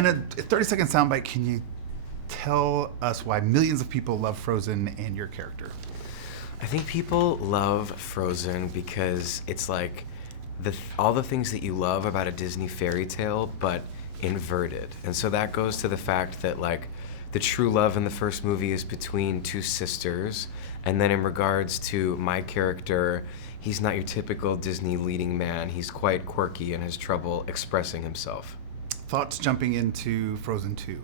In a 30-second soundbite, can you tell us why millions of people love Frozen and your character? I think people love Frozen because it's like all the things that you love about a Disney fairy tale, but inverted. And so that goes to the fact that like the true love in the first movie is between two sisters. And then in regards to my character, he's not your typical Disney leading man. He's quite quirky and has trouble expressing himself. Thoughts jumping into Frozen 2?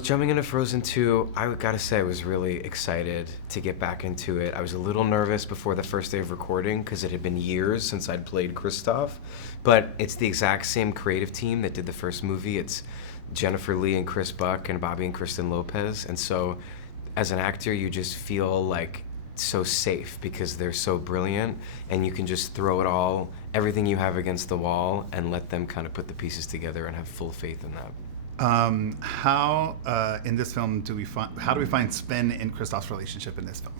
Jumping into Frozen 2, I gotta say I was really excited to get back into it. I was a little nervous before the first day of recording because it had been years since I'd played Kristoff, but it's the exact same creative team that did the first movie. It's Jennifer Lee and Chris Buck and Bobby and Kristen Lopez, and so as an actor you just feel like so safe because they're so brilliant and you can just throw it all, everything you have against the wall and let them kind of put the pieces together and have full faith in that. How in this film how do we find Sven and Kristoff's relationship in this film?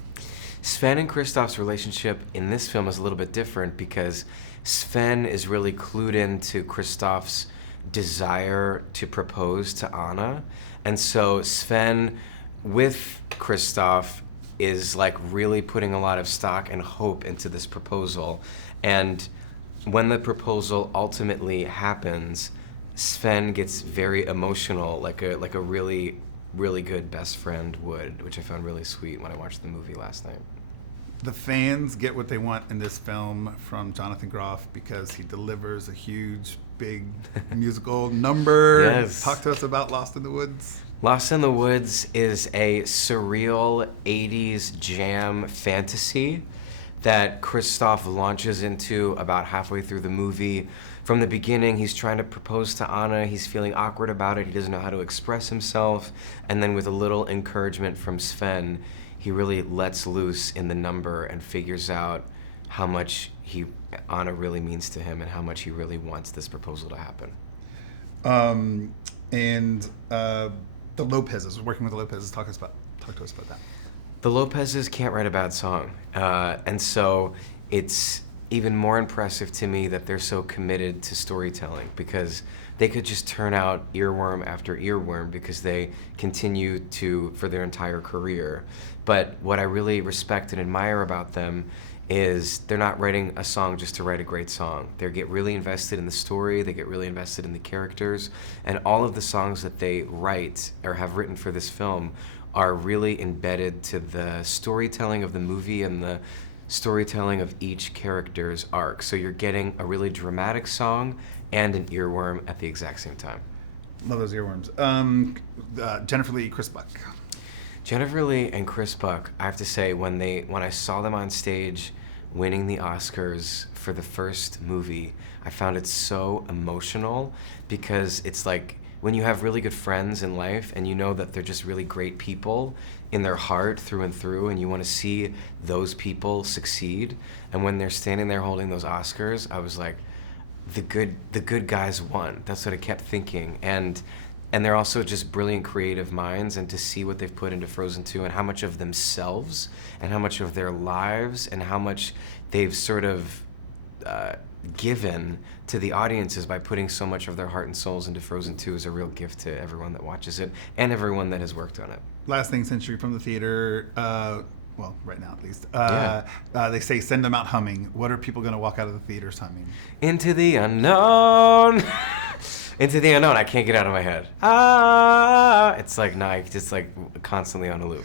Sven and Kristoff's relationship in this film is a little bit different because Sven is really clued into Kristoff's desire to propose to Anna. And so Sven with Kristoff is like really putting a lot of stock and hope into this proposal. And when the proposal ultimately happens, Sven gets very emotional, like a really, really good best friend would, which I found really sweet when I watched the movie last night. The fans get what they want in this film from Jonathan Groff because he delivers a huge, big musical number. Yes. Talk to us about Lost in the Woods. Lost in the Woods is a surreal 80s jam fantasy that Kristoff launches into about halfway through the movie. From the beginning, he's trying to propose to Anna. He's feeling awkward about it. He doesn't know how to express himself. And then with a little encouragement from Sven, he really lets loose in the number and figures out how much Anna really means to him and how much he really wants this proposal to happen. The Lopezes, working with the Lopezes, talk to us about that. The Lopezes can't write a bad song. And so it's even more impressive to me that they're so committed to storytelling because they could just turn out earworm after earworm because they continue to for their entire career. But what I really respect and admire about them is they're not writing a song just to write a great song. They get really invested in the story, they get really invested in the characters, and all of the songs that they write or have written for this film are really embedded to the storytelling of the movie and the storytelling of each character's arc. So you're getting a really dramatic song and an earworm at the exact same time. Love those earworms. Jennifer Lee, Chris Buck. Jennifer Lee and Chris Buck, I have to say, when I saw them on stage winning the Oscars for the first movie, I found it so emotional because it's like when you have really good friends in life and you know that they're just really great people in their heart through and through and you want to see those people succeed. And when they're standing there holding those Oscars, I was like, the good guys won. That's what I kept thinking. And they're also just brilliant creative minds, and to see what they've put into Frozen 2 and how much of themselves and how much of their lives and how much they've sort of given to the audiences by putting so much of their heart and souls into Frozen 2 is a real gift to everyone that watches it and everyone that has worked on it. Last thing, since you're from the theater, well, right now at least, they say send them out humming. What are people going to walk out of the theaters humming? Into the unknown. Into the unknown. I can't get out of my head. It's like just like constantly on a loop.